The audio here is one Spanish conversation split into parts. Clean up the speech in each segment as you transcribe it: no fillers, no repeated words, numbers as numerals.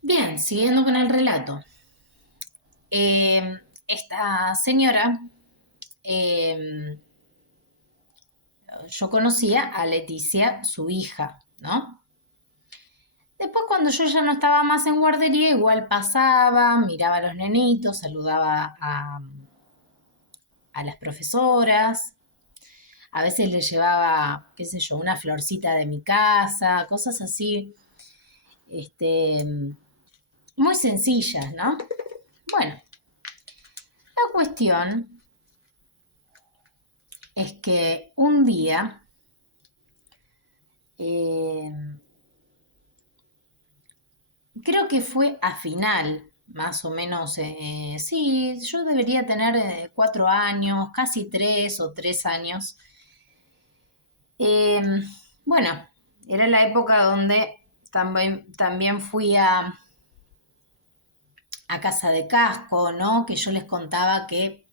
Bien, siguiendo con el relato. Esta señora, eh, yo conocía a Leticia, su hija, ¿no? Después cuando yo ya no estaba más en guardería, igual pasaba, miraba a los nenitos, saludaba a las profesoras, a veces les llevaba, qué sé yo, una florcita de mi casa, cosas así, este, muy sencillas, ¿no? Bueno, la cuestión es que un día eh, creo que fue a final, más o menos, sí, yo debería tener 4 años, casi 3 o 3 años. Eh, bueno, era la época donde también fui a Casa de Casco, ¿no? Que yo les contaba que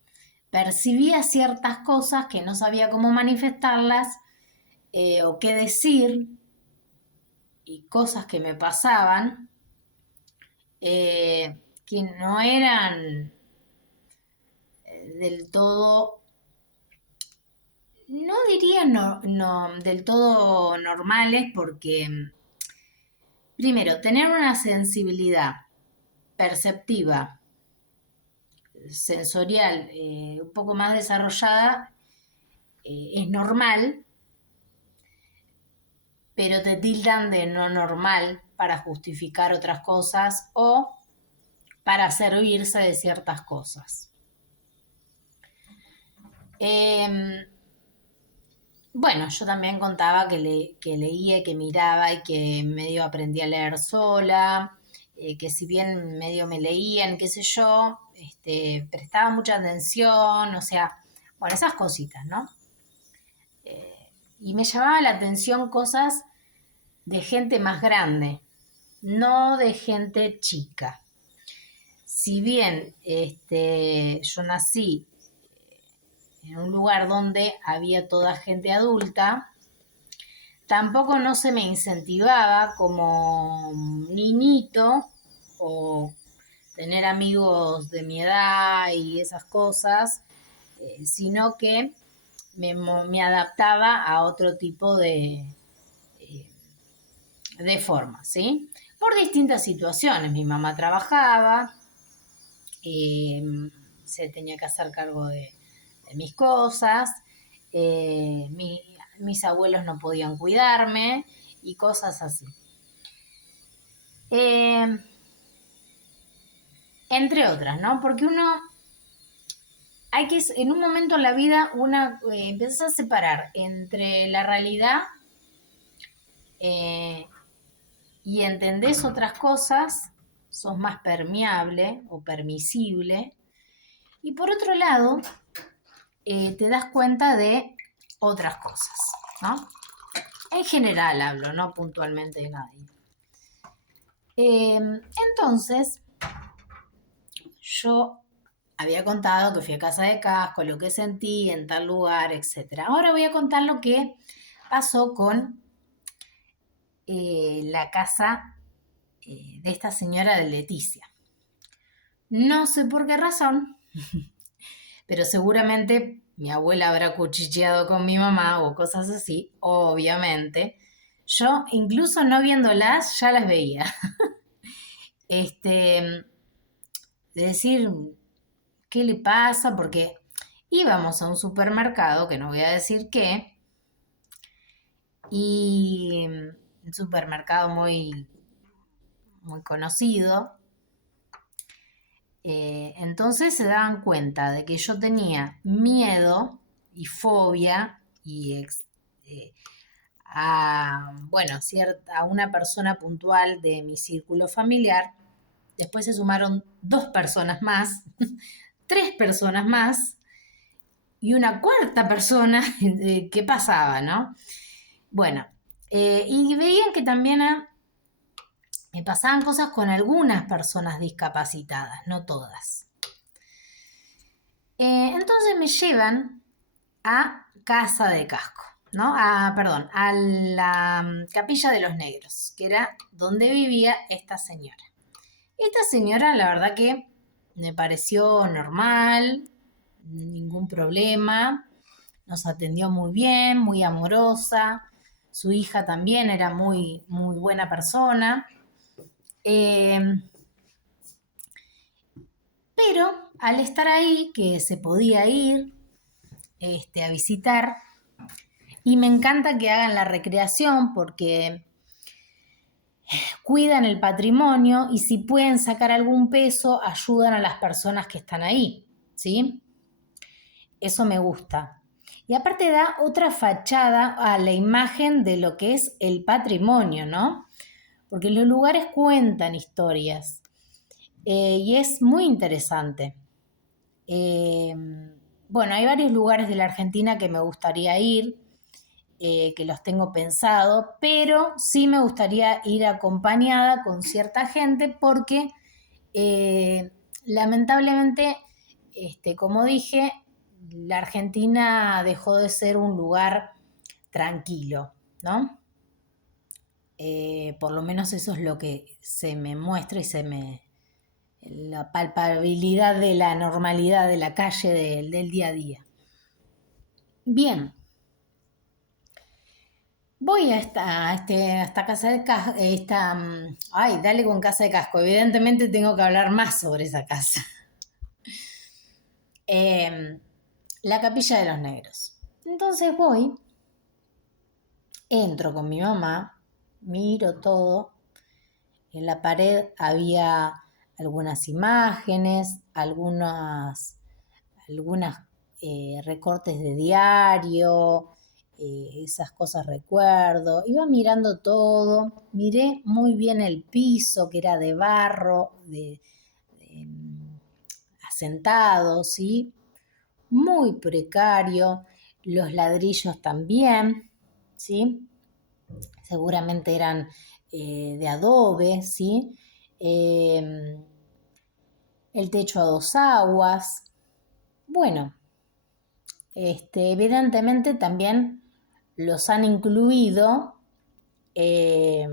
percibía ciertas cosas que no sabía cómo manifestarlas o qué decir y cosas que me pasaban que no eran del todo, no diría del todo normales, porque primero, tener una sensibilidad perceptiva, sensorial, un poco más desarrollada, es normal, pero te tildan de no normal para justificar otras cosas o para servirse de ciertas cosas. Eh, Bueno, yo también contaba que leía y que miraba y que medio aprendí a leer sola, que si bien medio me leían, qué sé yo, prestaba mucha atención, o sea, bueno, esas cositas, ¿no? Y me llamaba la atención cosas de gente más grande, no de gente chica. Si bien yo nací en un lugar donde había toda gente adulta, tampoco no se me incentivaba como niñito o tener amigos de mi edad y esas cosas, sino que me adaptaba a otro tipo eh, de formas, ¿sí? Por distintas situaciones. Mi mamá trabajaba, eh, se tenía que hacer cargo de mis cosas, mis abuelos no podían cuidarme y cosas así. Eh, Entre otras, ¿no? Porque hay que, en un momento en la vida, empiezas a separar entre la realidad eh, y entendés otras cosas, sos más permeable o permisible, y por otro lado, te das cuenta de otras cosas, ¿no? En general hablo, no puntualmente de nadie. Entonces, yo había contado que fui a Casa de Casco, lo que sentí en tal lugar, etcétera. Ahora voy a contar lo que pasó con la casa de esta señora de Leticia. No sé por qué razón, pero seguramente mi abuela habrá cuchicheado con mi mamá o cosas así, obviamente. Yo, incluso no viéndolas, ya las veía. De decir, ¿qué le pasa? Porque íbamos a un supermercado, que no voy a decir qué, y un supermercado muy, muy conocido. Entonces se daban cuenta de que yo tenía miedo y fobia eh, bueno, a una persona puntual de mi círculo familiar. Después se sumaron 2 personas más, 3 personas más y una cuarta persona que pasaba, ¿no? Bueno, y veían que también me pasaban cosas con algunas personas discapacitadas, no todas. Entonces me llevan a Casa de Casco, ¿no? Perdón, a la Capilla de los Negros, que era donde vivía esta señora. Esta señora, la verdad que me pareció normal, ningún problema, nos atendió muy bien, muy amorosa, su hija también era muy, muy buena persona, eh, pero al estar ahí, que se podía ir a visitar, y me encanta que hagan la recreación porque cuidan el patrimonio y si pueden sacar algún peso, ayudan a las personas que están ahí, ¿sí? Eso me gusta. Y aparte da otra fachada a la imagen de lo que es el patrimonio, ¿no? Porque los lugares cuentan historias y es muy interesante. Eh, bueno, hay varios lugares de la Argentina que me gustaría ir, que los tengo pensado, pero sí me gustaría ir acompañada con cierta gente porque lamentablemente, como dije, la Argentina dejó de ser un lugar tranquilo, ¿no? Por lo menos eso es lo que se me muestra y la palpabilidad de la normalidad de la calle del día a día. Bien, voy a esta casa de casco, ay, dale con casa de casco. Evidentemente tengo que hablar más sobre esa casa. La Capilla de los Negros. Entonces voy, entro con mi mamá, miro todo. En la pared había algunas imágenes, algunas recortes de diario, esas cosas recuerdo. Iba mirando todo, miré muy bien el piso que era de barro, de asentado, ¿sí? Muy precario, los ladrillos también, ¿sí? Seguramente eran de adobe, ¿sí? Eh, el techo a dos aguas. Bueno, evidentemente también los han incluido, eh,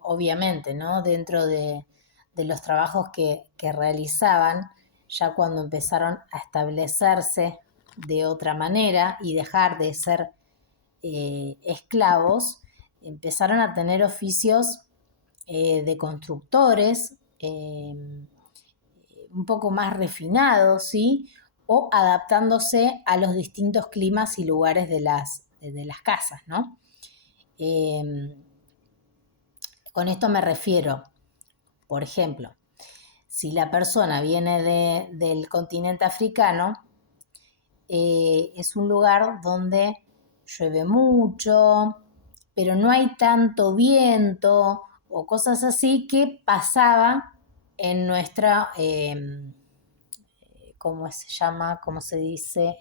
obviamente, ¿no? Dentro de los trabajos que realizaban, ya cuando empezaron a establecerse de otra manera y dejar de ser esclavos, empezaron a tener oficios de constructores, un poco más refinados, ¿sí? O adaptándose a los distintos climas y lugares de las casas, ¿no? Eh, con esto me refiero, por ejemplo, si la persona viene del continente africano, es un lugar donde llueve mucho, pero no hay tanto viento o cosas así que pasaba en nuestra, ¿cómo se llama? ¿Cómo se dice?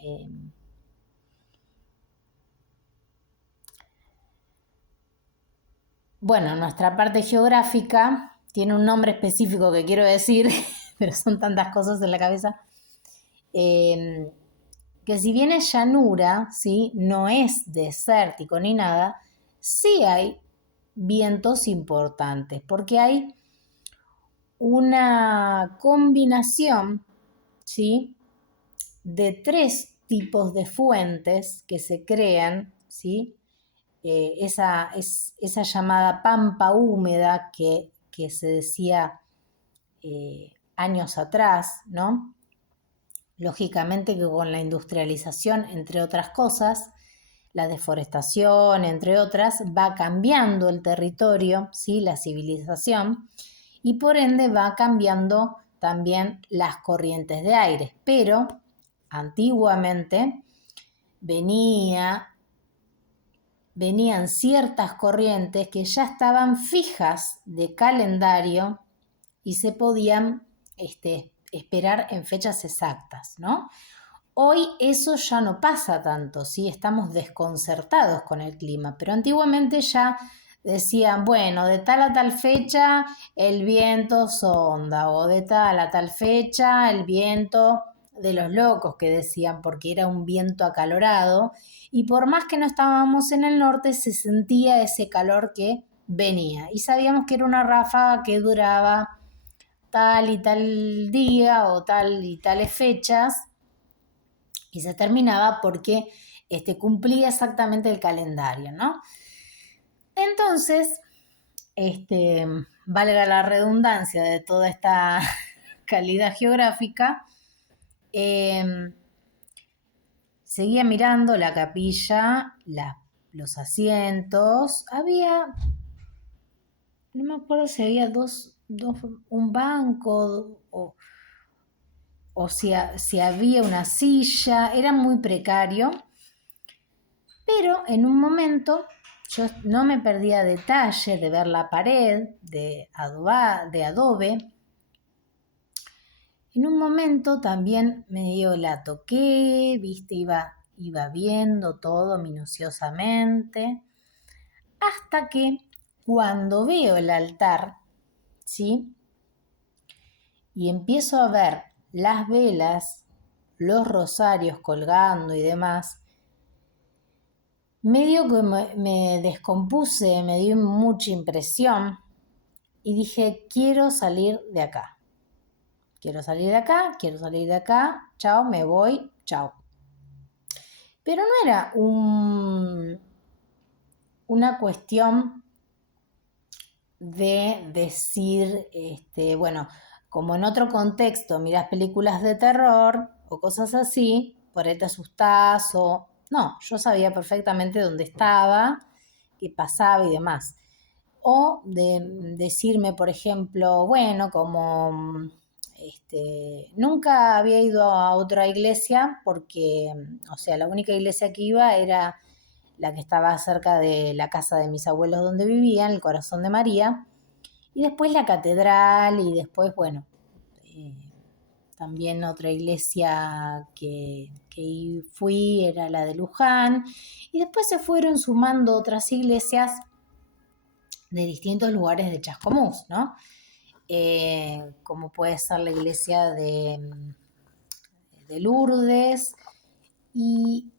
Bueno, nuestra parte geográfica tiene un nombre específico que quiero decir, pero son tantas cosas en la cabeza, eh, que si bien es llanura, ¿sí? No es desértico ni nada, sí hay vientos importantes, porque hay una combinación, ¿sí? De tres tipos de fuentes que se crean, ¿sí? Esa llamada pampa húmeda que se decía años atrás, ¿no? Lógicamente que con la industrialización, entre otras cosas, la deforestación, entre otras, va cambiando el territorio, ¿sí? La civilización, y por ende va cambiando también las corrientes de aire. Pero antiguamente venían ciertas corrientes que ya estaban fijas de calendario y se podían esperar en fechas exactas, ¿no? Hoy eso ya no pasa tanto, ¿sí? Estamos desconcertados con el clima, pero antiguamente ya decían, bueno, de tal a tal fecha el viento sonda o de tal a tal fecha el viento de los locos que decían, porque era un viento acalorado y por más que no estábamos en el norte se sentía ese calor que venía y sabíamos que era una ráfaga que duraba tal y tal día o tal y tales fechas, y se terminaba porque cumplía exactamente el calendario, ¿no? Entonces, valga la redundancia de toda esta calidad geográfica, seguía mirando la capilla, los asientos, había, no me acuerdo si había un banco o si había una silla, era muy precario, pero en un momento yo no me perdía detalle de ver la pared de adobe. En un momento también medio la toqué, viste, iba viendo todo minuciosamente, hasta que cuando veo el altar, ¿sí? Y empiezo a ver las velas, los rosarios colgando y demás, medio que me descompuse, me dio mucha impresión y dije, quiero salir de acá. Quiero salir de acá, quiero salir de acá, chao, me voy, chao. Pero no era una cuestión de decir, bueno, como en otro contexto miras películas de terror o cosas así, por ahí te asustás o... No, yo sabía perfectamente dónde estaba, qué pasaba y demás. O de decirme, por ejemplo, bueno, como nunca había ido a otra iglesia porque, o sea, la única iglesia que iba era la que estaba cerca de la casa de mis abuelos donde vivían, el Corazón de María, y después la catedral y después, bueno, eh, también otra iglesia que fui era la de Luján, y después se fueron sumando otras iglesias de distintos lugares de Chascomús, ¿no? Como puede ser la iglesia de Lourdes y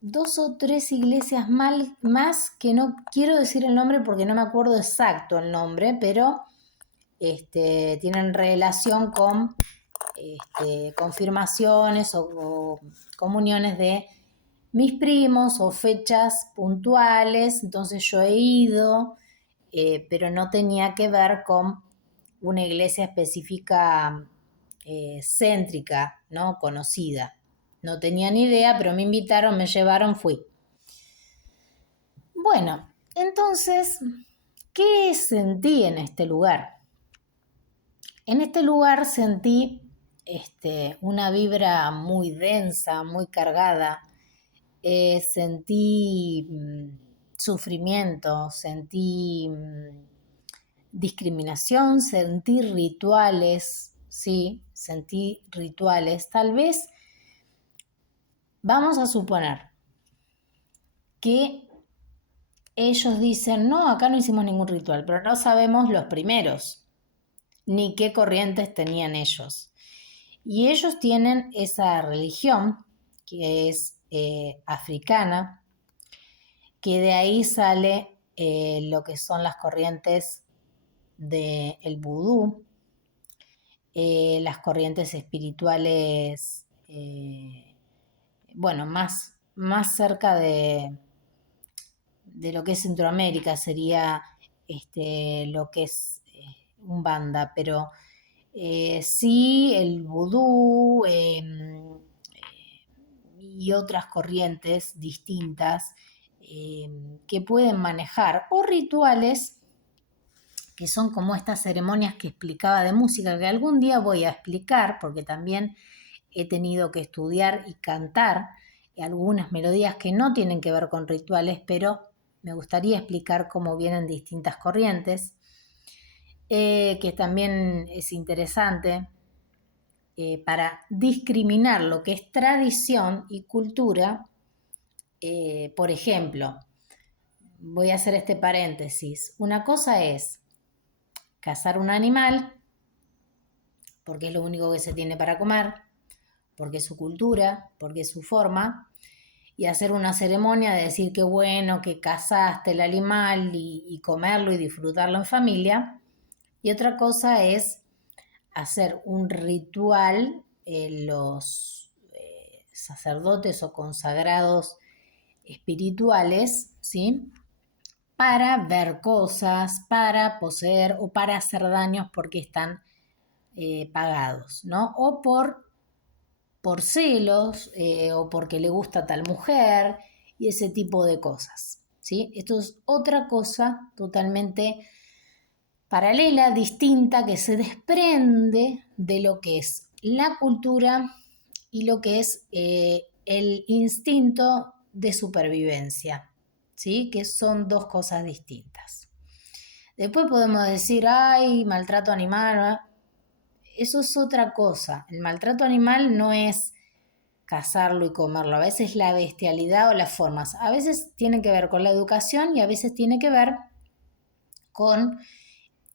dos o tres iglesias más que no quiero decir el nombre porque no me acuerdo exacto el nombre, pero tienen relación con confirmaciones o comuniones de mis primos o fechas puntuales, entonces yo he ido, pero no tenía que ver con una iglesia específica céntrica, ¿no? Conocida. No tenía ni idea, pero me invitaron, me llevaron, fui. Bueno, entonces, ¿qué sentí en este lugar? En este lugar sentí una vibra muy densa, muy cargada. Sentí sufrimiento, sentí discriminación, sentí rituales, sí, sentí rituales. Tal vez vamos a suponer que ellos dicen, no, acá no hicimos ningún ritual, pero no sabemos los primeros, ni qué corrientes tenían ellos. Y ellos tienen esa religión que es africana, que de ahí sale lo que son las corrientes del vudú, las corrientes espirituales, bueno, más cerca de lo que es Centroamérica, sería lo que es Umbanda, pero sí el vudú y otras corrientes distintas que pueden manejar, o rituales que son como estas ceremonias que explicaba de música, que algún día voy a explicar, porque también he tenido que estudiar y cantar algunas melodías que no tienen que ver con rituales, pero me gustaría explicar cómo vienen distintas corrientes, que también es interesante para discriminar lo que es tradición y cultura. Por ejemplo, voy a hacer este paréntesis. Una cosa es cazar un animal, porque es lo único que se tiene para comer, porque es su cultura, porque es su forma, y hacer una ceremonia de decir que bueno, que cazaste el animal y comerlo y disfrutarlo en familia. Y otra cosa es hacer un ritual, los sacerdotes o consagrados espirituales, ¿sí? Para ver cosas, para poseer o para hacer daños porque están pagados, ¿no? O por celos o porque le gusta tal mujer y ese tipo de cosas, ¿sí? Esto es otra cosa totalmente paralela, distinta, que se desprende de lo que es la cultura y lo que es el instinto de supervivencia, ¿sí? Que son dos cosas distintas. Después podemos decir, ay, maltrato animal, ¿no? Eso es otra cosa. El maltrato animal no es cazarlo y comerlo. A veces la bestialidad o las formas. A veces tiene que ver con la educación y a veces tiene que ver con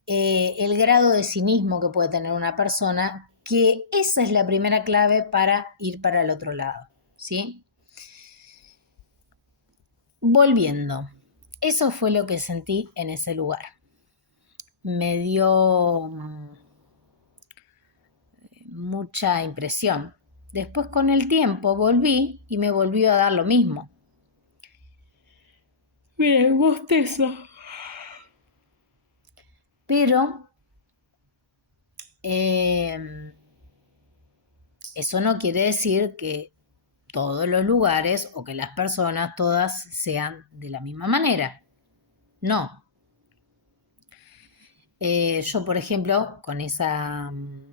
el grado de cinismo que puede tener una persona, que esa es la primera clave para ir para el otro lado, ¿sí? Volviendo, eso fue lo que sentí en ese lugar. Me dio mucha impresión. Después con el tiempo volví y me volvió a dar lo mismo. Mira, bostezo. Pero eso no quiere decir que todos los lugares o que las personas todas sean de la misma manera. No. Yo, por ejemplo, con esa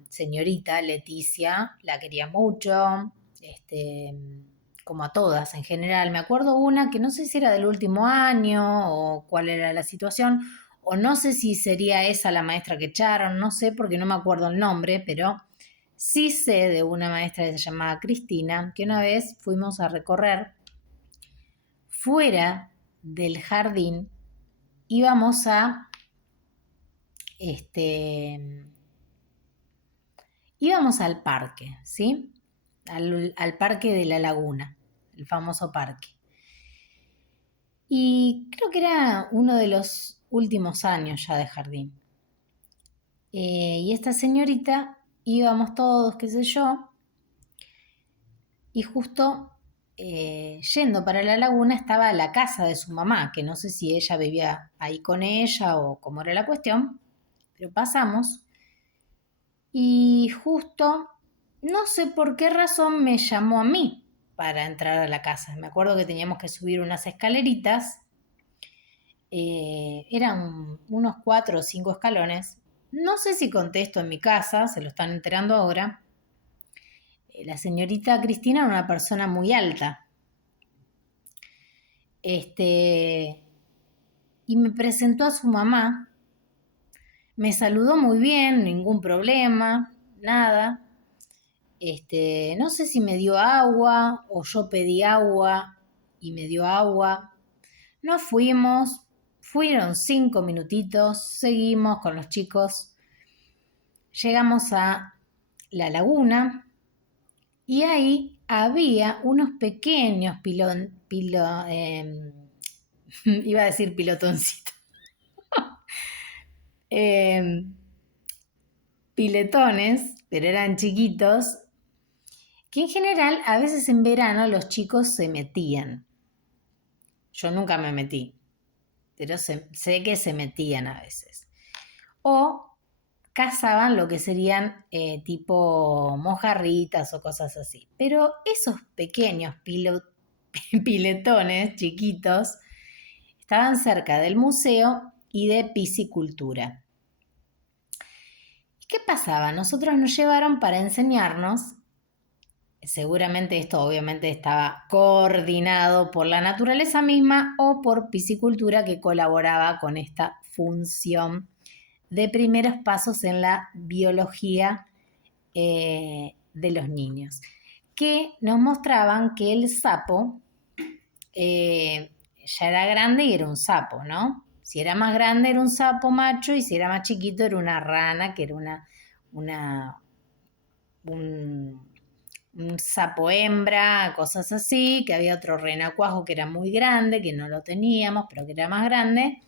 señorita Leticia, la quería mucho, como a todas en general. Me acuerdo una que no sé si era del último año o cuál era la situación, o no sé si sería esa la maestra que echaron, no sé porque no me acuerdo el nombre, pero sí sé de una maestra que se llamaba Cristina, que una vez fuimos a recorrer fuera del jardín, íbamos íbamos al parque, ¿sí? Al parque de la laguna, el famoso parque. Y creo que era uno de los últimos años ya de jardín. Y esta señorita, íbamos todos, qué sé yo, y justo yendo para la laguna estaba la casa de su mamá, que no sé si ella vivía ahí con ella o cómo era la cuestión, pero pasamos y justo, no sé por qué razón me llamó a mí para entrar a la casa. Me acuerdo que teníamos que subir unas escaleritas, eran unos 4 o 5 escalones. No sé si contesto en mi casa, se lo están enterando ahora. La señorita Cristina era una persona muy alta. Y me presentó a su mamá. Me saludó muy bien, ningún problema, nada. No sé si me dio agua o yo pedí agua y me dio agua. Nos fuimos, fueron 5 minutitos, seguimos con los chicos. Llegamos a la laguna y ahí había unos pequeños iba a decir pilotoncitos, piletones, pero eran chiquitos, que en general a veces en verano los chicos se metían. Yo nunca me metí, pero sé que se metían a veces. O cazaban lo que serían tipo mojarritas o cosas así. Pero esos pequeños piletones chiquitos estaban cerca del museo y de piscicultura. ¿Y qué pasaba? Nosotros nos llevaron para enseñarnos. Seguramente esto obviamente estaba coordinado por la naturaleza misma o por piscicultura, que colaboraba con esta función de primeros pasos en la biología de los niños, que nos mostraban que el sapo ya era grande y era un sapo, ¿no? Si era más grande era un sapo macho y si era más chiquito era una rana, que era un sapo hembra, cosas así, que había otro renacuajo que era muy grande, que no lo teníamos, pero que era más grande.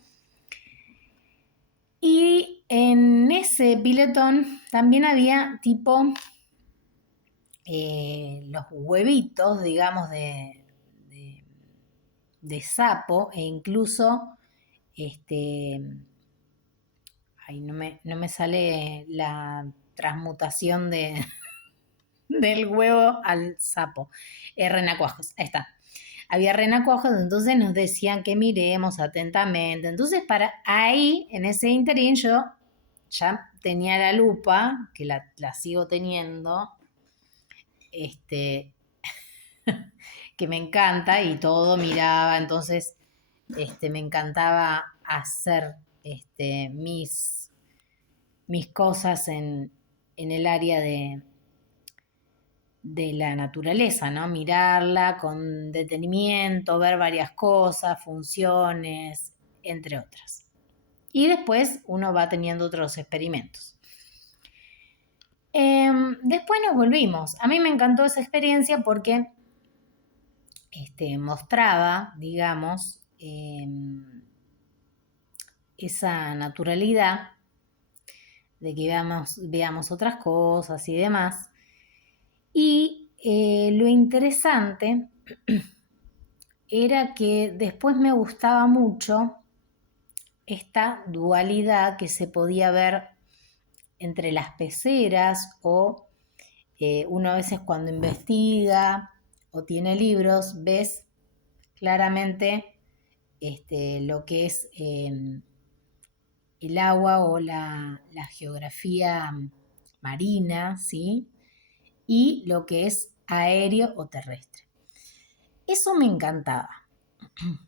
Y en ese piletón también había tipo los huevitos, digamos, de sapo, e incluso ahí no me sale la transmutación del huevo al sapo. Renacuajos, ahí está. Había renacuajos, entonces nos decían que miremos atentamente. Entonces, para ahí, en ese interín, yo ya tenía la lupa, que la sigo teniendo, que me encanta, y todo miraba. Entonces, me encantaba hacer mis cosas en el área de la naturaleza, ¿no? Mirarla con detenimiento, ver varias cosas, funciones, entre otras. Y después uno va teniendo otros experimentos. Después nos volvimos. A mí me encantó esa experiencia porque mostraba, digamos, esa naturalidad de que veamos otras cosas y demás. Y lo interesante era que después me gustaba mucho esta dualidad que se podía ver entre las peceras, o uno a veces cuando investiga o tiene libros, ves claramente lo que es el agua o la geografía marina, ¿sí? Y lo que es aéreo o terrestre. Eso me encantaba.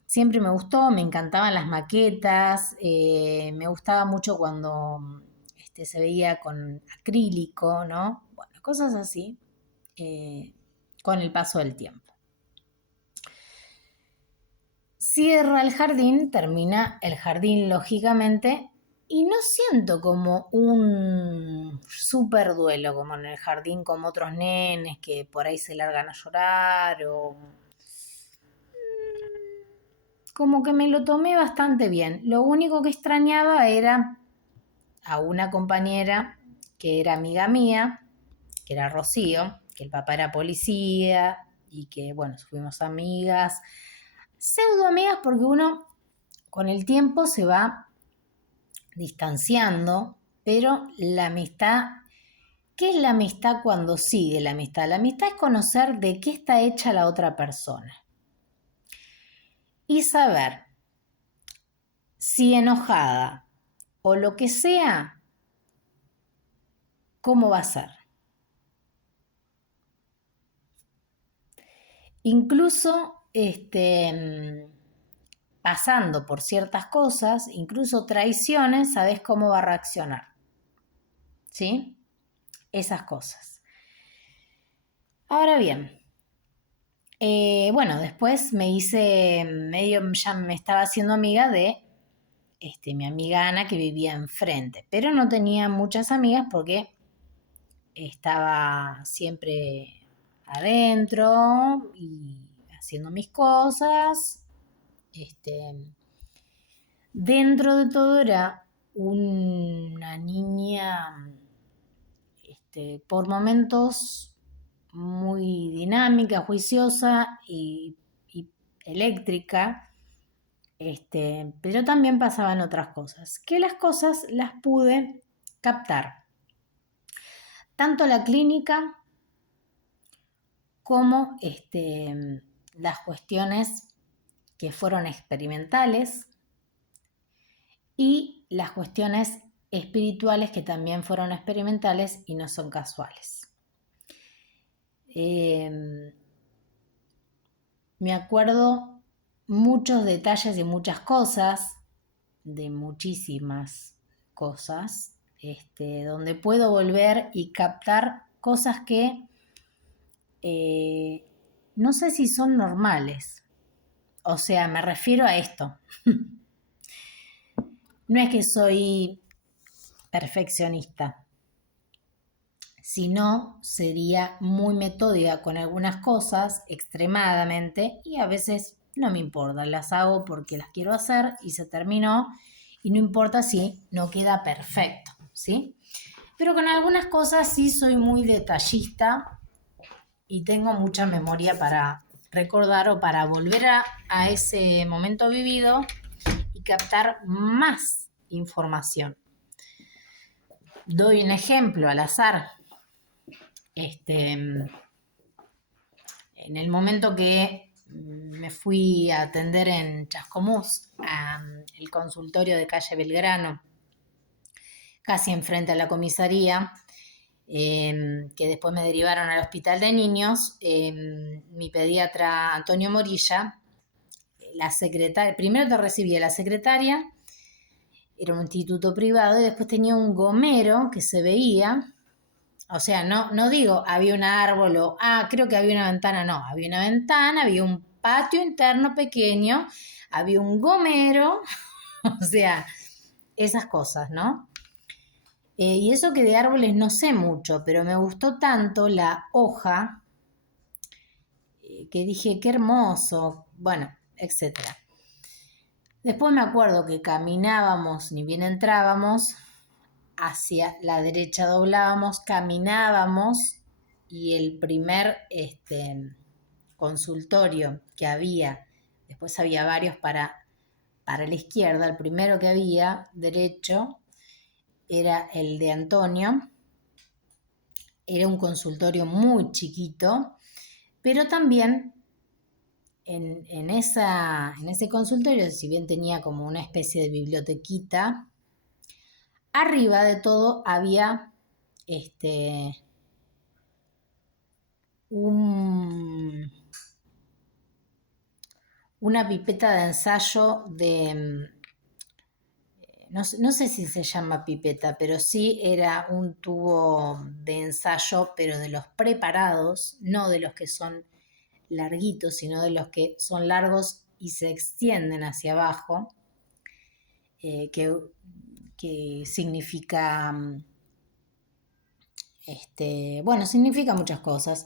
Siempre me gustó, me encantaban las maquetas, me gustaba mucho cuando se veía con acrílico, ¿no? Bueno, cosas así, con el paso del tiempo. Cierra el jardín, termina el jardín, lógicamente, y no siento como un súper duelo, como en el jardín, como otros nenes que por ahí se largan a llorar, o como que me lo tomé bastante bien. Lo único que extrañaba era a una compañera que era amiga mía, que era Rocío, que el papá era policía y que, bueno, fuimos amigas, pseudo amigas, porque uno con el tiempo se va distanciando, pero la amistad, ¿qué es la amistad cuando sigue la amistad? La amistad es conocer de qué está hecha la otra persona y saber si enojada o lo que sea, cómo va a ser. Incluso pasando por ciertas cosas, incluso traiciones, sabes cómo va a reaccionar. ¿Sí? Esas cosas. Ahora bien, bueno, después me hice ya me estaba haciendo amiga de mi amiga Ana, que vivía enfrente, pero no tenía muchas amigas porque estaba siempre adentro y haciendo mis cosas. Dentro de todo era una niña por momentos muy dinámica, juiciosa y eléctrica, pero también pasaban otras cosas, que las cosas las pude captar. Tanto la clínica como las cuestiones que fueron experimentales y las cuestiones espirituales que también fueron experimentales y no son casuales. Me acuerdo muchos detalles de muchas cosas, de muchísimas cosas, donde puedo volver y captar cosas que no sé si son normales. O sea, me refiero a esto. No es que soy perfeccionista, sino sería muy metódica con algunas cosas, extremadamente, y a veces no me importa, las hago porque las quiero hacer y se terminó, y no importa si no queda perfecto, ¿sí? Pero con algunas cosas sí soy muy detallista y tengo mucha memoria para recordar o para volver a ese momento vivido y captar más información. Doy un ejemplo al azar. En el momento que me fui a atender en Chascomús, el consultorio de calle Belgrano, casi enfrente a la comisaría, que después me derivaron al hospital de niños, mi pediatra Antonio Morilla, la secretaria, primero te recibía la secretaria, era un instituto privado, y después tenía un gomero que se veía, o sea, no digo había un árbol o, creo que había una ventana, no, había una ventana, había un patio interno pequeño, había un gomero, o sea, esas cosas, ¿no? Y eso que de árboles no sé mucho, pero me gustó tanto la hoja que dije, qué hermoso, bueno, etcétera. Después me acuerdo que caminábamos, ni bien entrábamos, hacia la derecha doblábamos, caminábamos y el primer consultorio que había, después había varios para la izquierda, el primero que había, derecho, era el de Antonio, era un consultorio muy chiquito, pero también en ese consultorio, si bien tenía como una especie de bibliotequita, arriba de todo había una pipeta de ensayo no sé si se llama pipeta, pero sí era un tubo de ensayo, pero de los preparados, no de los que son larguitos, sino de los que son largos y se extienden hacia abajo, que significa, bueno, significa muchas cosas,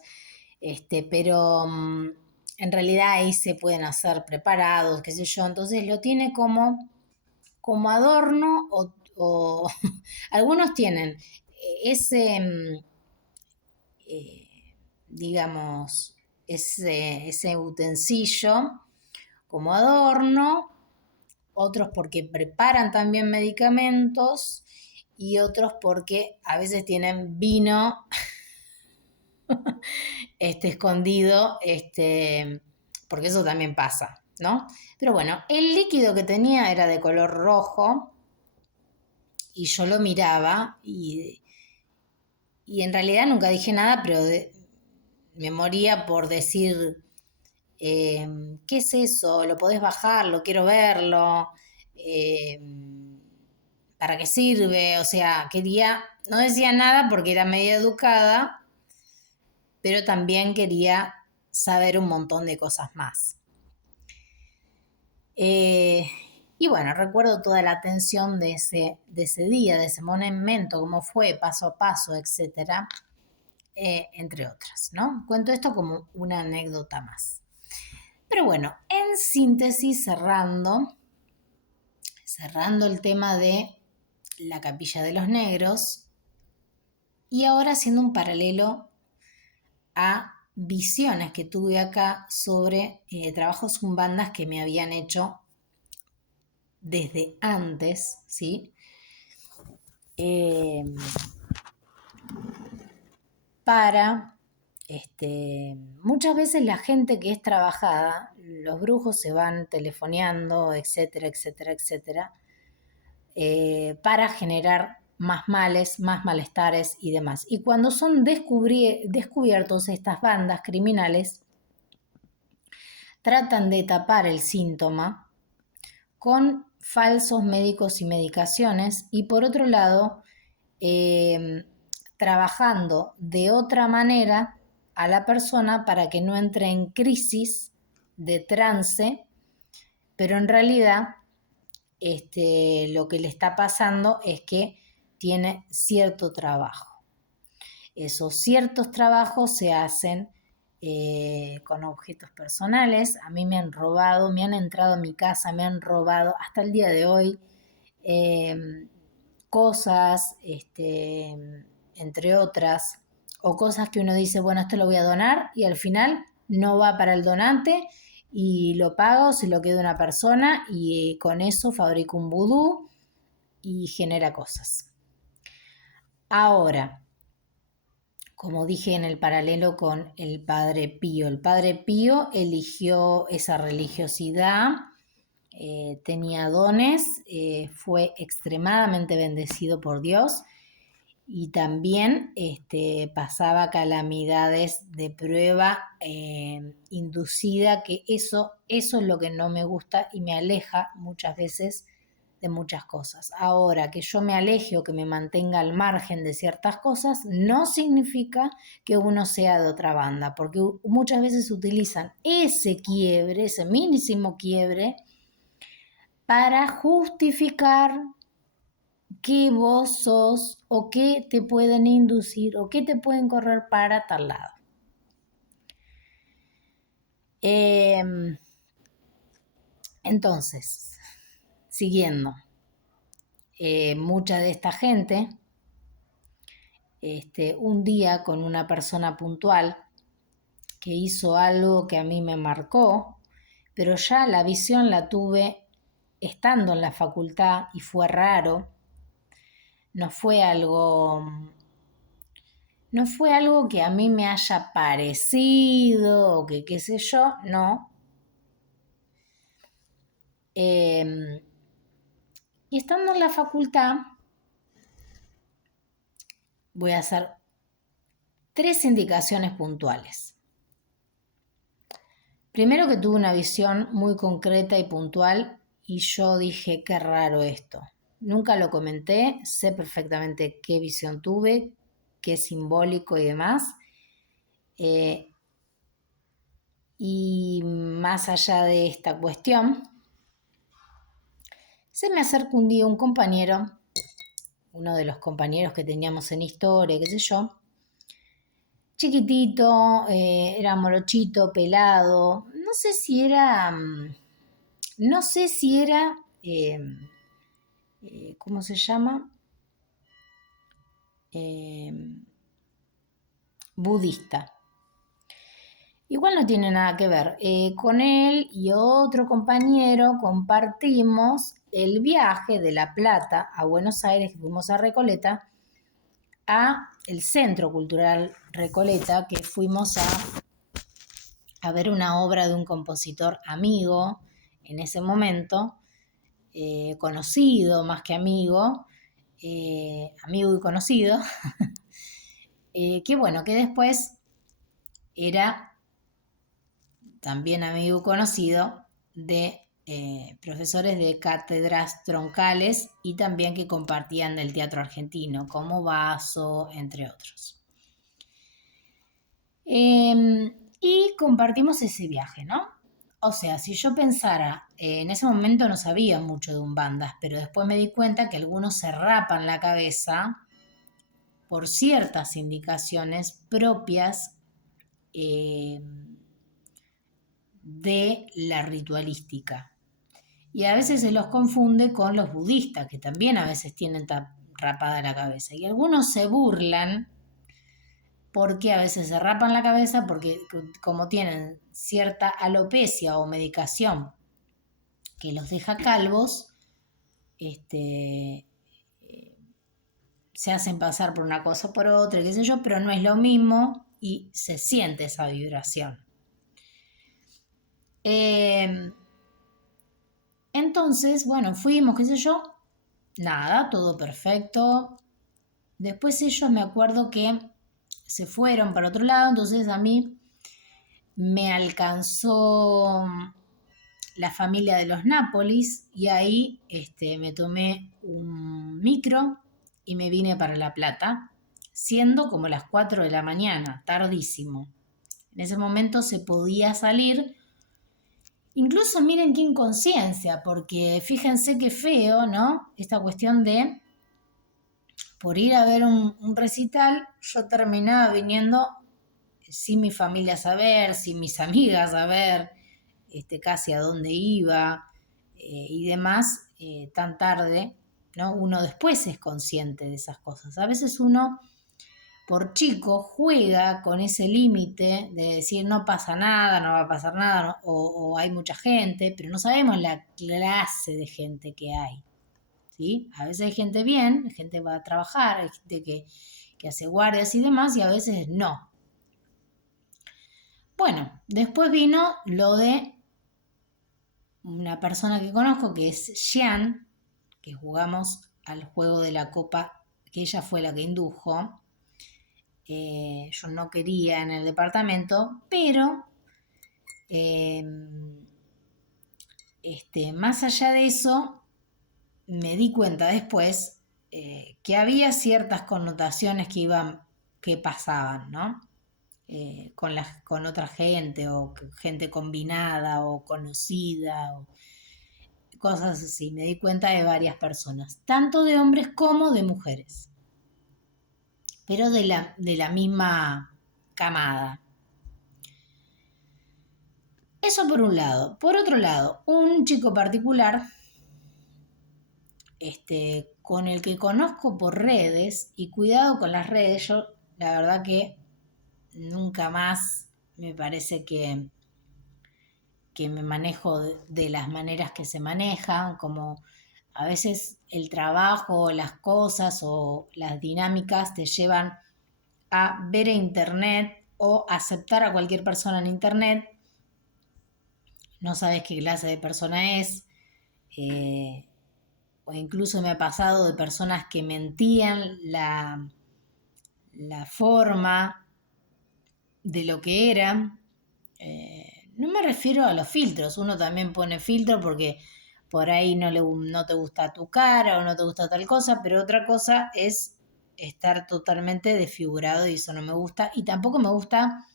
pero en realidad ahí se pueden hacer preparados, qué sé yo, entonces lo tiene como adorno o algunos tienen ese, digamos, ese utensilio como adorno, otros porque preparan también medicamentos y otros porque a veces tienen vino escondido, porque eso también pasa, ¿no? Pero bueno, el líquido que tenía era de color rojo y yo lo miraba y en realidad nunca dije nada, pero me moría por decir, ¿qué es eso? ¿Lo podés bajar? ¿Lo quiero verlo? Eh, ¿Para qué sirve? O sea, no decía nada porque era medio educada, pero también quería saber un montón de cosas más. Y bueno, recuerdo toda la atención de ese día, de ese momento, cómo fue, paso a paso, etcétera, entre otras, ¿no? Cuento esto como una anécdota más. Pero bueno, en síntesis, cerrando el tema de la Capilla de los Negros y ahora haciendo un paralelo a visiones que tuve acá sobre trabajos con bandas que me habían hecho desde antes, ¿sí? Para, muchas veces la gente que es trabajada, los brujos se van telefoneando, etcétera, etcétera, etcétera, para generar más males, más malestares y demás. Y cuando son descubiertos estas bandas criminales, tratan de tapar el síntoma con falsos médicos y medicaciones y por otro lado, trabajando de otra manera a la persona para que no entre en crisis de trance, pero en realidad lo que le está pasando es que tiene cierto trabajo. Esos ciertos trabajos se hacen con objetos personales. A mí me han robado, me han entrado a mi casa, me han robado hasta el día de hoy cosas, entre otras, o cosas que uno dice, bueno, esto lo voy a donar y al final no va para el donante y lo pago, se lo queda una persona y con eso fabrico un vudú y genera cosas. Ahora, como dije en el paralelo con el Padre Pío, el Padre Pío eligió esa religiosidad, tenía dones, fue extremadamente bendecido por Dios y también pasaba calamidades de prueba inducida, que eso es lo que no me gusta y me aleja muchas veces de muchas cosas. Ahora, que yo me aleje o que me mantenga al margen de ciertas cosas no significa que uno sea de otra banda, porque muchas veces utilizan ese quiebre, ese mínimo quiebre, para justificar qué vos sos o qué te pueden inducir o qué te pueden correr para tal lado. Entonces, siguiendo, mucha de esta gente, un día con una persona puntual que hizo algo que a mí me marcó, pero ya la visión la tuve estando en la facultad y fue raro, no fue algo que a mí me haya parecido o que qué sé yo, no. Y estando en la facultad, voy a hacer 3 indicaciones puntuales. Primero, que tuve una visión muy concreta y puntual y yo dije, qué raro esto. Nunca lo comenté, sé perfectamente qué visión tuve, qué simbólico y demás. Y más allá de esta cuestión, se me acercó un día un compañero, uno de los compañeros que teníamos en historia, qué sé yo, chiquitito, era morochito, pelado, no sé si era, ¿cómo se llama? Budista. Igual no tiene nada que ver. Con él y otro compañero compartimos el viaje de La Plata a Buenos Aires, que fuimos a Recoleta, a el Centro Cultural Recoleta, que fuimos a ver una obra de un compositor amigo en ese momento, conocido más que amigo, amigo y conocido, que bueno, que después era también amigo y conocido de profesores de cátedras troncales y también que compartían del teatro argentino, como Basso, entre otros. Y compartimos ese viaje, ¿no? O sea, si yo pensara, en ese momento no sabía mucho de umbandas, pero después me di cuenta que algunos se rapan la cabeza por ciertas indicaciones propias de la ritualística. Y a veces se los confunde con los budistas, que también a veces tienen rapada la cabeza. Y algunos se burlan porque a veces se rapan la cabeza porque como tienen cierta alopecia o medicación que los deja calvos, se hacen pasar por una cosa o por otra, qué sé yo, pero no es lo mismo y se siente esa vibración. Entonces, bueno, fuimos, qué sé yo, nada, todo perfecto. Después ellos me acuerdo que se fueron para otro lado, entonces a mí me alcanzó la familia de los Nápoles y ahí me tomé un micro y me vine para La Plata, siendo como las 4 de la mañana, tardísimo. En ese momento se podía salir, incluso miren qué inconsciencia, porque fíjense qué feo, ¿no? Esta cuestión de, por ir a ver un recital, yo terminaba viniendo sin mi familia saber, sin mis amigas saber, casi a dónde iba y demás, tan tarde, ¿no? Uno después es consciente de esas cosas. A veces uno, por chico, juega con ese límite de decir no pasa nada, no va a pasar nada, ¿no? O hay mucha gente, pero no sabemos la clase de gente que hay, ¿sí? A veces hay gente bien, gente va a trabajar, hay gente que hace guardias y demás, y a veces no. Bueno, después vino lo de una persona que conozco que es Xian, que jugamos al juego de la copa, que ella fue la que indujo. Yo no quería en el departamento, pero eh, más allá de eso, me di cuenta después que había ciertas connotaciones que pasaban, ¿no? Con otra gente, o gente combinada, o conocida, o cosas así. Me di cuenta de varias personas, tanto de hombres como de mujeres, pero de la misma camada. Eso por un lado. Por otro lado, un chico particular, con el que conozco por redes, y cuidado con las redes, yo la verdad que nunca más me parece que me manejo de las maneras que se manejan, como a veces el trabajo, las cosas o las dinámicas te llevan a ver internet o aceptar a cualquier persona en internet. No sabes qué clase de persona es, o incluso me ha pasado de personas que mentían la forma de lo que eran. No me refiero a los filtros, uno también pone filtro porque por ahí no te gusta tu cara o no te gusta tal cosa, pero otra cosa es estar totalmente desfigurado y eso no me gusta. Y tampoco me gusta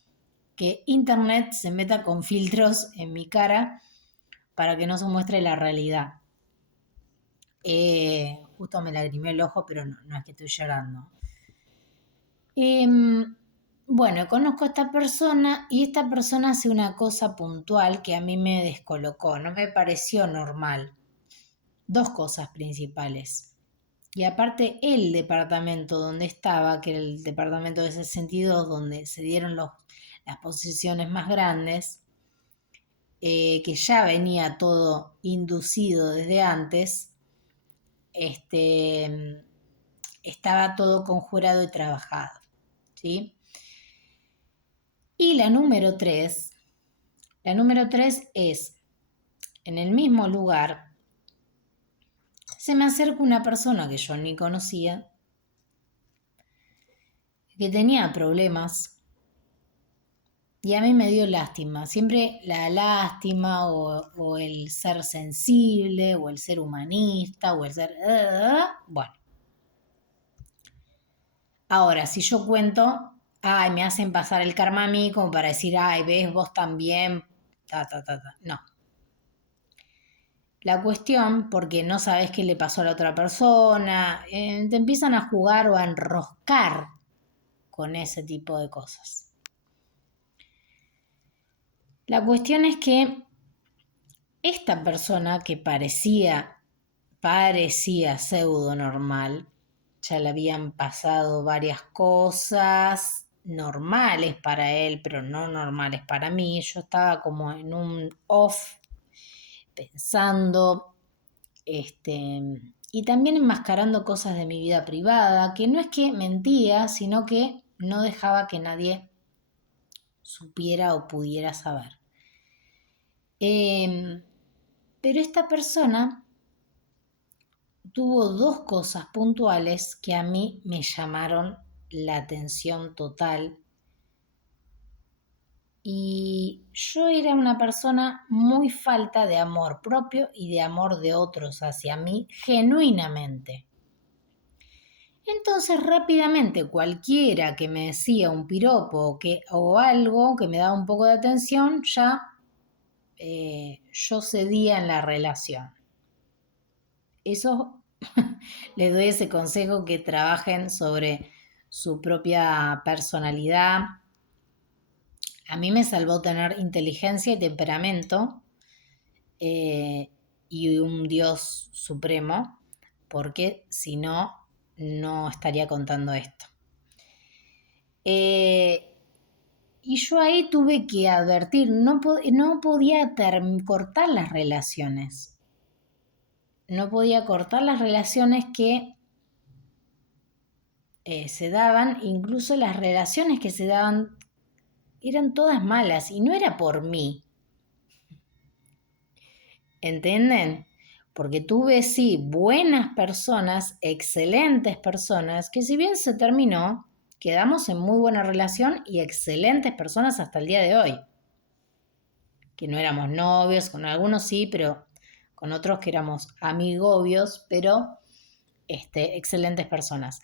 que internet se meta con filtros en mi cara para que no se muestre la realidad. Justo me lagrimé el ojo, pero no es que estoy llorando. Bueno, conozco a esta persona y esta persona hace una cosa puntual que a mí me descolocó, no me pareció normal. Dos cosas principales. Y aparte el departamento donde estaba, que era el departamento de 62, donde se dieron las posiciones más grandes, que ya venía todo inducido desde antes, estaba todo conjurado y trabajado, ¿sí? Y la número tres es, en el mismo lugar, se me acerca una persona que yo ni conocía, que tenía problemas, y a mí me dio lástima. Siempre la lástima o el ser sensible o el ser humanista o el ser... bueno. Ahora, si yo cuento, ay, me hacen pasar el karma a mí como para decir, ay, ves, vos también, No. La cuestión, porque no sabes qué le pasó a la otra persona, te empiezan a jugar o a enroscar con ese tipo de cosas. La cuestión es que esta persona que parecía pseudo normal, ya le habían pasado varias cosas normales para él, pero no normales para mí. Yo estaba como en un off, pensando, y también enmascarando cosas de mi vida privada, que no es que mentía, sino que no dejaba que nadie supiera o pudiera saber. Pero esta persona tuvo dos cosas puntuales que a mí me llamaron la atención total. Y yo era una persona muy falta de amor propio y de amor de otros hacia mí, genuinamente. Entonces rápidamente cualquiera que me decía un piropo o algo que me daba un poco de atención, ya yo cedía en la relación. Eso les doy ese consejo, que trabajen sobre su propia personalidad. A mí me salvó tener inteligencia y temperamento, y un Dios supremo porque si no, no estaría contando esto. Y yo ahí tuve que advertir, no podía cortar las relaciones. No podía cortar las relaciones que se daban, incluso las relaciones que se daban eran todas malas y no era por mí. ¿Entienden? Porque tuve, sí, buenas personas, excelentes personas, que si bien se terminó, quedamos en muy buena relación y excelentes personas hasta el día de hoy. Que no éramos novios, con algunos sí, pero con otros que éramos amigobios, pero excelentes personas.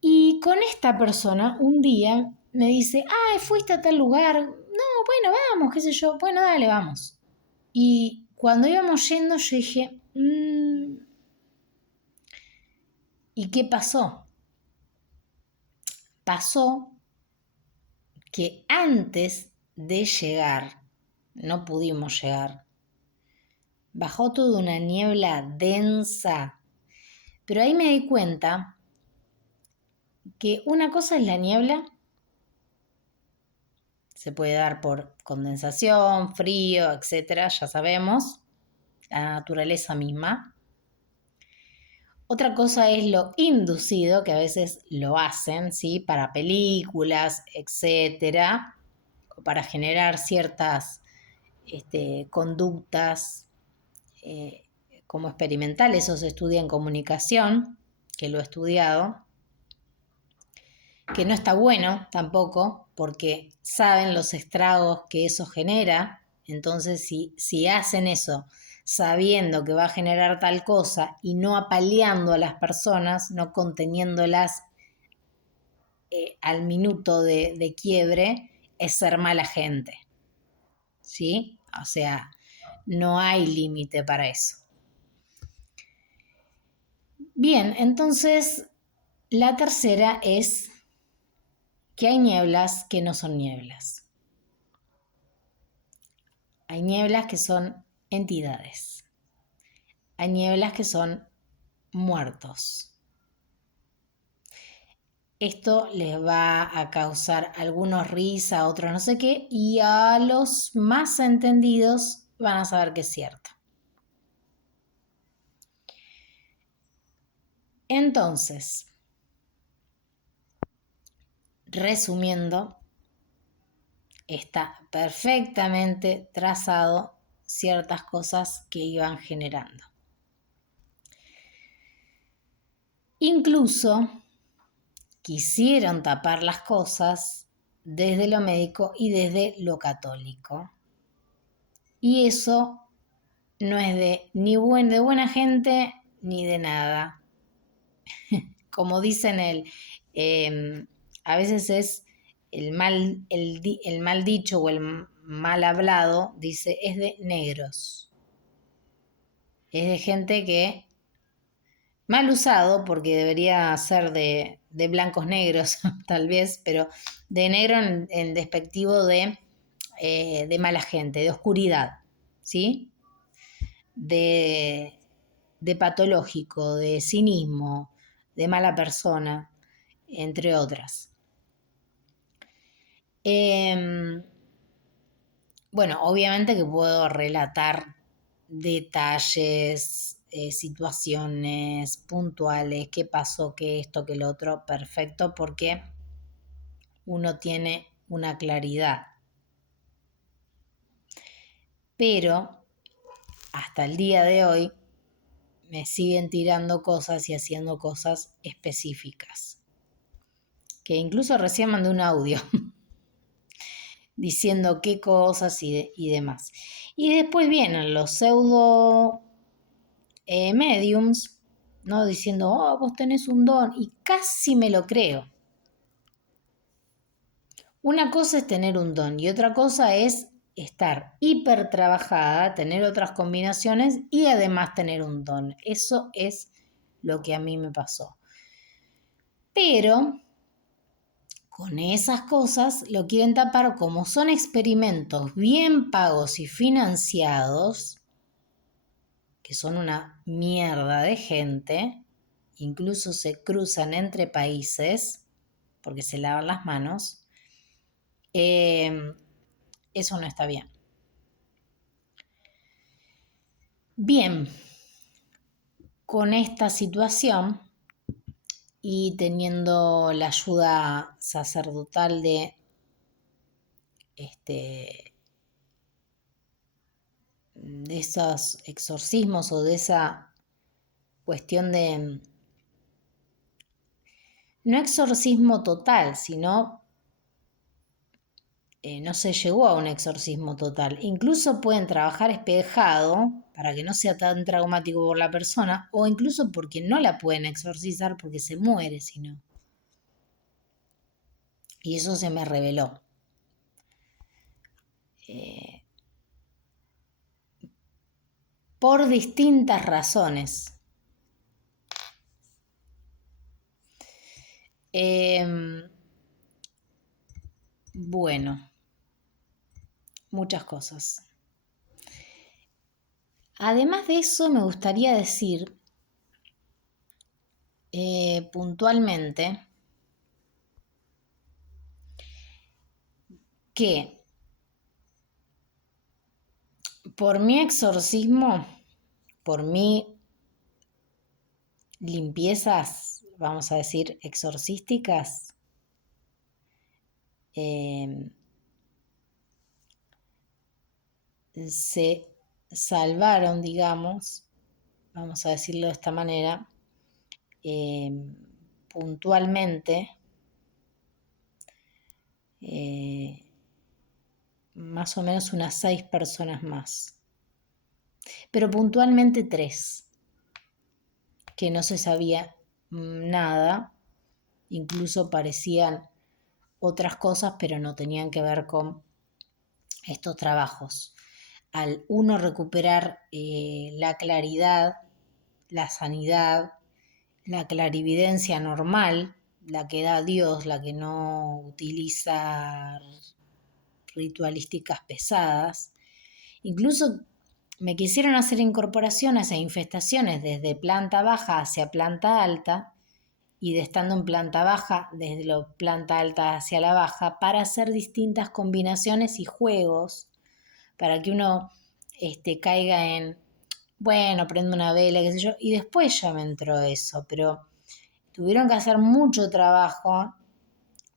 Y con esta persona un día me dice, ay, fuiste a tal lugar, no, bueno, vamos, qué sé yo, bueno, dale, vamos. Y cuando íbamos yendo yo dije, ¿y qué pasó? Pasó que antes de llegar, no pudimos llegar, bajó toda una niebla densa, pero ahí me di cuenta que una cosa es la niebla, se puede dar por condensación, frío, etcétera, ya sabemos, la naturaleza misma. Otra cosa es lo inducido, que a veces lo hacen, ¿sí? Para películas, etcétera, o para generar ciertas conductas como experimentales. Eso se estudia en comunicación, que lo he estudiado, que no está bueno tampoco, porque saben los estragos que eso genera. Entonces, si hacen eso sabiendo que va a generar tal cosa y no apaleando a las personas, no conteniéndolas al minuto de quiebre, es ser mala gente. ¿Sí? O sea, no hay límite para eso. Bien, entonces la tercera es que hay nieblas que no son nieblas. Hay nieblas que son entidades. Hay nieblas que son muertos. Esto les va a causar algunos risa, otros no sé qué, y a los más entendidos van a saber que es cierto. Entonces, resumiendo, está perfectamente trazado ciertas cosas que iban generando. Incluso quisieron tapar las cosas desde lo médico y desde lo católico. Y eso no es de buena gente ni de nada. Como dicen a veces es el mal dicho o el mal hablado, dice, es de negros. Es de gente que, mal usado, porque debería ser de blancos negros, tal vez, pero de negro en despectivo de mala gente, de oscuridad, ¿sí? De patológico, de cinismo, de mala persona, entre otras. Bueno, obviamente que puedo relatar detalles, situaciones puntuales, qué pasó, qué esto, qué lo otro, perfecto, porque uno tiene una claridad. Pero hasta el día de hoy me siguen tirando cosas y haciendo cosas específicas. Que incluso recién mandé un audio diciendo qué cosas y demás. Y después vienen los pseudo mediums, ¿no? Diciendo, oh, vos tenés un don, y casi me lo creo. Una cosa es tener un don y otra cosa es estar hiper trabajada, tener otras combinaciones y además tener un don. Eso es lo que a mí me pasó. Pero con esas cosas lo quieren tapar, como son experimentos bien pagos y financiados, que son una mierda de gente, incluso se cruzan entre países porque se lavan las manos, eso no está bien. Bien, con esta situación y teniendo la ayuda sacerdotal de esos exorcismos o de esa cuestión de, no exorcismo total, sino no se llegó a un exorcismo total. Incluso pueden trabajar espejado para que no sea tan traumático por la persona, o incluso porque no la pueden exorcizar porque se muere si no. Y eso se me reveló. Por distintas razones. Bueno, muchas cosas. Además de eso, me gustaría decir puntualmente que por mi exorcismo, por mi limpiezas, vamos a decir, exorcísticas, se salvaron, digamos, vamos a decirlo de esta manera, puntualmente, más o menos unas 6 personas más. Pero puntualmente 3, que no se sabía nada, incluso parecían otras cosas, pero no tenían que ver con estos trabajos. Al uno recuperar la claridad, la sanidad, la clarividencia normal, la que da Dios, la que no utiliza ritualísticas pesadas, incluso me quisieron hacer incorporaciones e infestaciones desde planta baja hacia planta alta y de estando en planta baja, desde la planta alta hacia la baja, para hacer distintas combinaciones y juegos, para que uno caiga en, bueno, prendo una vela, qué sé yo, y después ya me entró eso, pero tuvieron que hacer mucho trabajo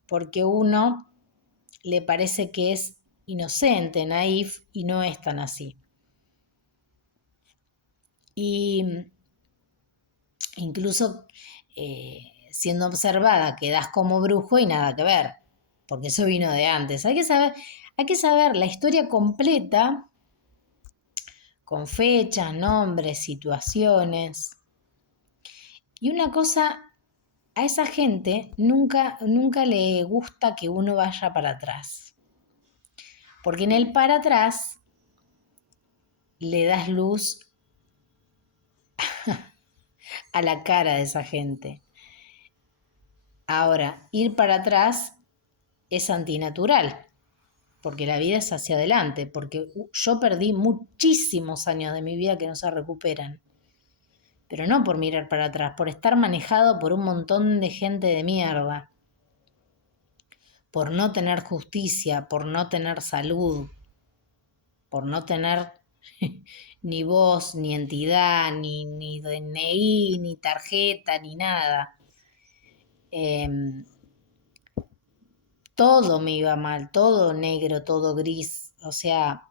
porque uno le parece que es inocente, naif, y no es tan así. Y incluso siendo observada quedás como brujo y nada que ver, porque eso vino de antes. Hay que saber la historia completa con fechas, nombres, situaciones. Y una cosa, a esa gente nunca le gusta que uno vaya para atrás. Porque en el para atrás le das luz a la cara de esa gente. Ahora, ir para atrás es antinatural, porque la vida es hacia adelante, porque yo perdí muchísimos años de mi vida que no se recuperan, pero no por mirar para atrás, por estar manejado por un montón de gente de mierda, por no tener justicia, por no tener salud, por no tener ni voz, ni entidad, ni DNI, ni tarjeta, ni nada. Todo me iba mal, todo negro, todo gris, o sea,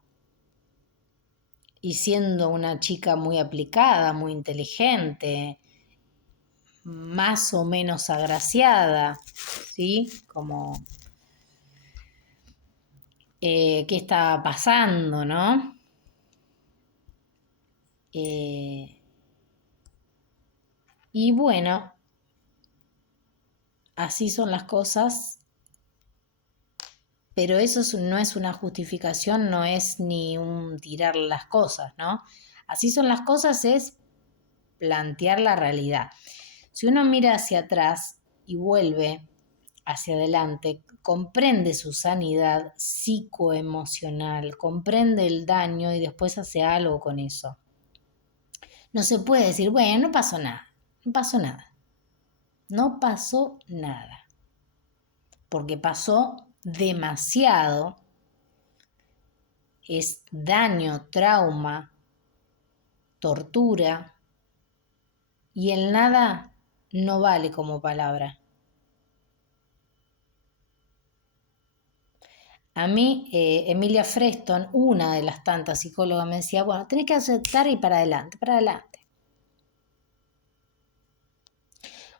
y siendo una chica muy aplicada, muy inteligente, más o menos agraciada, ¿sí? Como, ¿qué estaba pasando, no? Y bueno, así son las cosas, pero eso no es una justificación, no es ni un tirar las cosas, ¿no? Así son las cosas es plantear la realidad. Si uno mira hacia atrás y vuelve hacia adelante, comprende su sanidad psicoemocional, comprende el daño y después hace algo con eso. No se puede decir, bueno, no pasó nada, no pasó nada, no pasó nada, porque pasó demasiado, es daño, trauma, tortura, y el nada no vale como palabra. A mí, Emilia Freston, una de las tantas psicólogas, me decía, bueno, tenés que aceptar y para adelante, para adelante.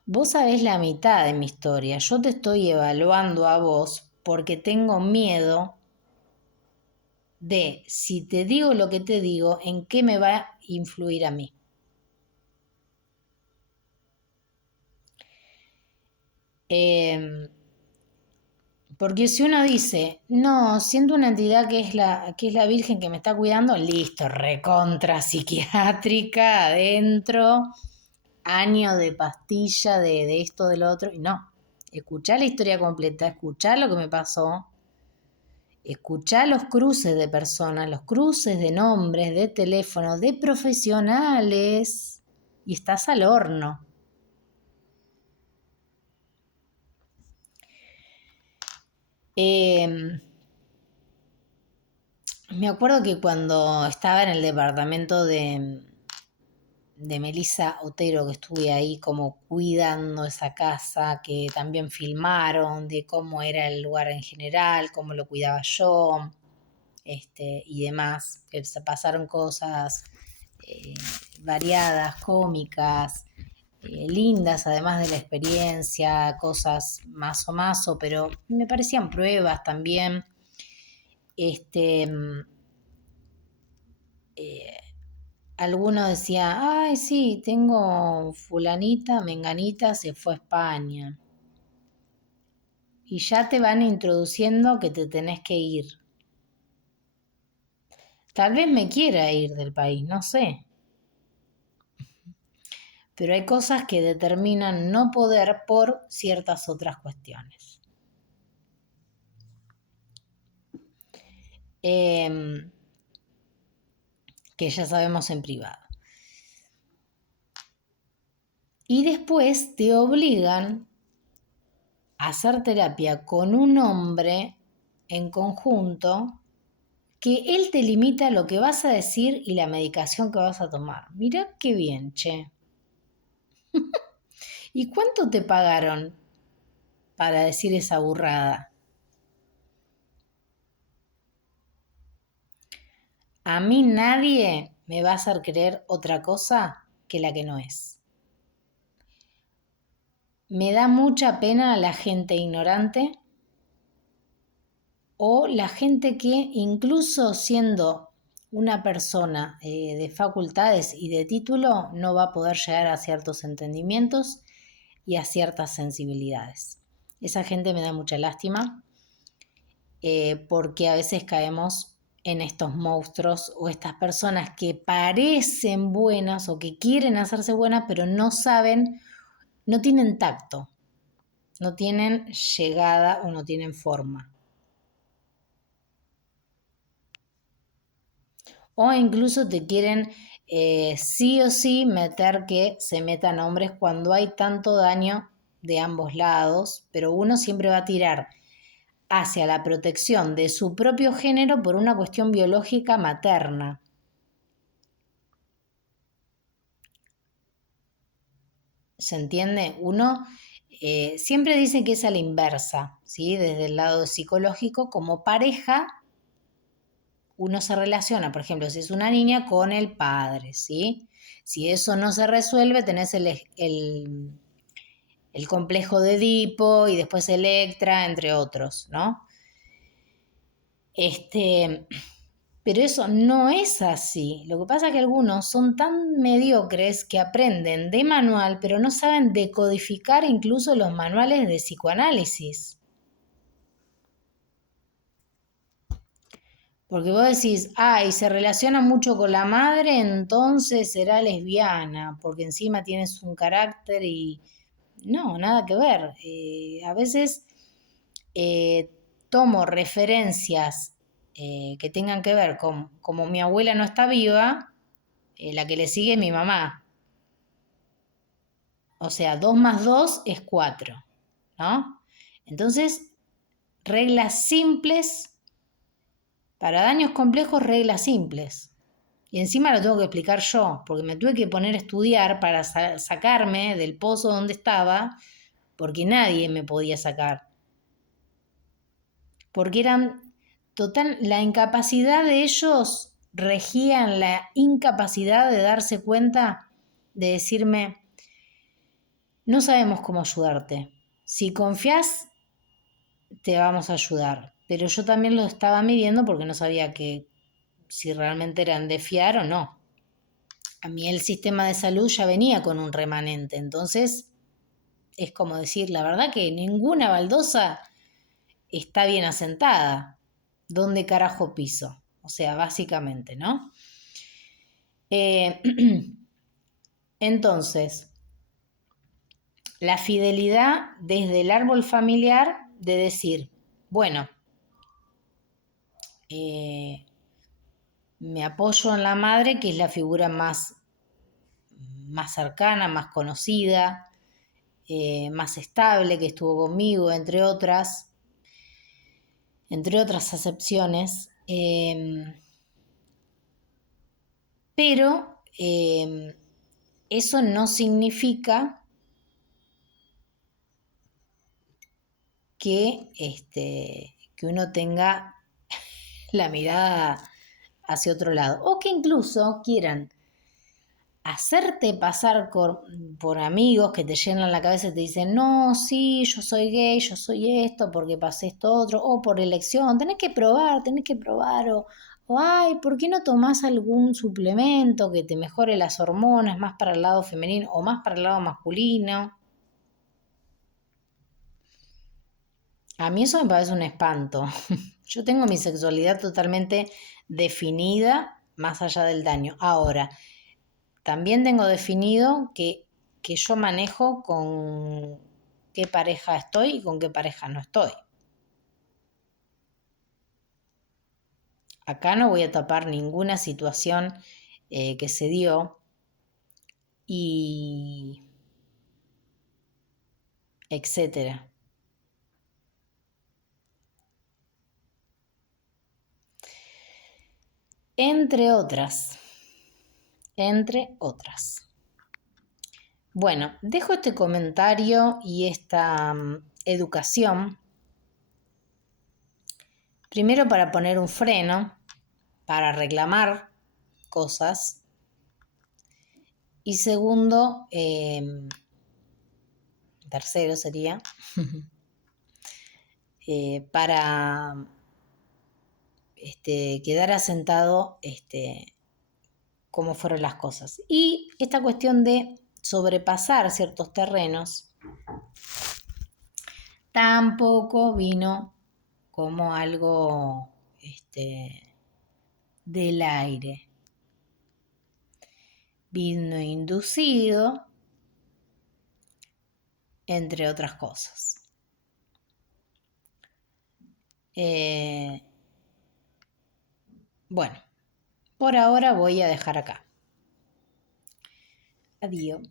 Vos sabés la mitad de mi historia, yo te estoy evaluando a vos porque tengo miedo de, si te digo lo que te digo, en qué me va a influir a mí. Porque si uno dice, no, siendo una entidad que es la Virgen que me está cuidando, listo, recontra psiquiátrica, adentro, año de pastilla, de esto, de lo otro, y no. Escuchá la historia completa, escuchá lo que me pasó, escuchá los cruces de personas, los cruces de nombres, de teléfonos, de profesionales, y estás al horno. Me acuerdo que cuando estaba en el departamento de Melissa Otero, que estuve ahí como cuidando esa casa, que también filmaron de cómo era el lugar en general, cómo lo cuidaba yo, y demás, que se pasaron cosas variadas, cómicas, lindas, además de la experiencia, cosas más o más, pero me parecían pruebas también. Este, Alguno decía, ay, sí, tengo fulanita, menganita, se fue a España. Y ya te van introduciendo que te tenés que ir. Tal vez me quiera ir del país, no sé. Pero hay cosas que determinan no poder por ciertas otras cuestiones. Que ya sabemos en privado. Y después te obligan a hacer terapia con un hombre en conjunto que él te limita lo que vas a decir y la medicación que vas a tomar. Mirá qué bien, che. ¿Y cuánto te pagaron para decir esa burrada? A mí nadie me va a hacer creer otra cosa que la que no es. Me da mucha pena la gente ignorante o la gente que incluso siendo una persona de facultades y de título no va a poder llegar a ciertos entendimientos y a ciertas sensibilidades. Esa gente me da mucha lástima porque a veces caemos en estos monstruos o estas personas que parecen buenas o que quieren hacerse buenas pero no saben, no tienen tacto, no tienen llegada o no tienen forma. O incluso te quieren sí o sí meter que se metan hombres cuando hay tanto daño de ambos lados, pero uno siempre va a tirar hacia la protección de su propio género por una cuestión biológica materna. ¿Se entiende? Uno siempre dice que es a la inversa, ¿sí? Desde el lado psicológico, como pareja, uno se relaciona, por ejemplo, si es una niña, con el padre, ¿sí? Si eso no se resuelve, tenés el complejo de Edipo y después Electra, entre otros, ¿no? Pero eso no es así. Lo que pasa es que algunos son tan mediocres que aprenden de manual, pero no saben decodificar incluso los manuales de psicoanálisis. Porque vos decís, ay, se relaciona mucho con la madre, entonces será lesbiana, porque encima tienes un carácter y... No, nada que ver. A veces eh, tomo referencias que tengan que ver con como mi abuela no está viva La que le sigue es mi mamá. O sea, 2 más 2 es 4, ¿no? Entonces, reglas simples, para daños complejos, reglas simples. Y encima lo tengo que explicar yo, porque me tuve que poner a estudiar para sacarme del pozo donde estaba, porque nadie me podía sacar. Porque eran total, la incapacidad de ellos regía en la incapacidad de darse cuenta, de decirme, no sabemos cómo ayudarte. Si confías, te vamos a ayudar. Pero yo también lo estaba midiendo porque no sabía si realmente eran de fiar o no. A mí el sistema de salud ya venía con un remanente, entonces es como decir, la verdad que ninguna baldosa está bien asentada. ¿Dónde carajo piso? O sea, básicamente, ¿no? Eh, entonces, la fidelidad desde el árbol familiar de decir, bueno, me apoyo en la madre, que es la figura más cercana, más conocida, más estable, que estuvo conmigo, entre otras acepciones. Pero eso no significa que uno tenga la mirada hacia otro lado, o que incluso quieran hacerte pasar por amigos que te llenan la cabeza y te dicen, no, sí, yo soy gay, yo soy esto, porque pasé esto otro, o por elección, tenés que probar, o ay, ¿por qué no tomás algún suplemento que te mejore las hormonas, más para el lado femenino o más para el lado masculino? A mí eso me parece un espanto. Yo tengo mi sexualidad totalmente definida más allá del daño. Ahora, también tengo definido que yo manejo con qué pareja estoy y con qué pareja no estoy. Acá no voy a tapar ninguna situación que se dio y etcétera. Entre otras. Entre otras. Bueno, dejo este comentario y esta educación, primero para poner un freno, para reclamar cosas, y segundo, tercero sería, para quedar asentado cómo fueron las cosas. Y esta cuestión de sobrepasar ciertos terrenos tampoco vino como algo del aire. Vino inducido, entre otras cosas. Bueno, por ahora voy a dejar acá. Adiós.